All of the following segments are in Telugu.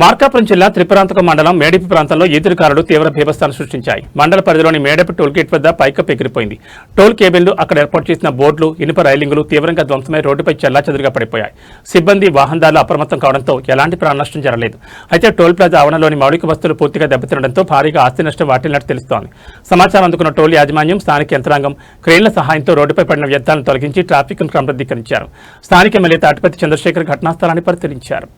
మార్కాపురం జిల్లా త్రిపురాంతకం మండలం మేడిపి ప్రాంతంలో ఈదురుగాలులు తీవ్ర బీభత్సాన్ని సృష్టించాయి. మండల పరిధిలోని మేడపి టోల్ గేట్ వద్ద పైకప్పు ఎగిరిపోయింది. టోల్ కేబుల్లు, అక్కడ ఏర్పాటు చేసిన బోర్డులు, ఇనుప రైలింగులు తీవ్రంగా ధ్వంసమై రోడ్డుపై చెల్లాచెదురుగా పడిపోయాయి. సిబ్బంది, వాహనదారులు అప్రమత్తం కావడంతో ఎలాంటి ప్రాణ నష్టం జరగలేదు. అయితే టోల్ ప్లాజా ఆవరణలోని మౌలిక వస్తువులు పూర్తిగా దెబ్బతినడంతో భారీగా ఆస్తి నష్టం వాటిల్లినట్టు తెలుస్తోంది. సమాచారం అందుకున్న టోల్ యాజమాన్యం, స్థానిక యంత్రాంగం క్రేన్ల సహాయంతో రోడ్డుపై పడిన వ్యర్థాలను తొలగించి ట్రాఫిక్ను క్రమబద్ధీకరించారు. స్థానిక ఎమ్మెల్యే తాటిపత్తి చంద్రశేఖర్ ఘటనాస్థలాన్ని పరిశీలించారు.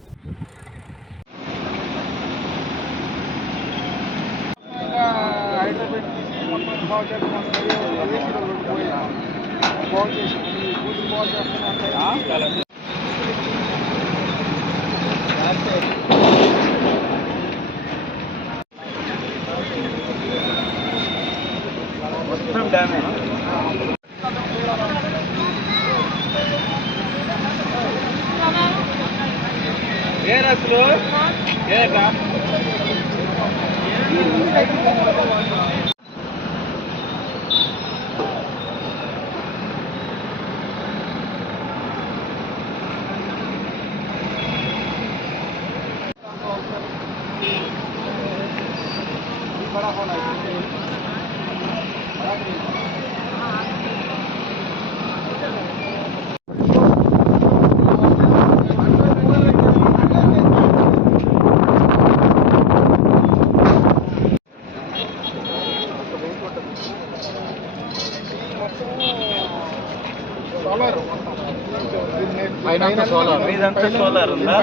సోలార్ ఉందా?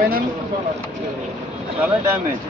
చాలా డ్యామేజ్.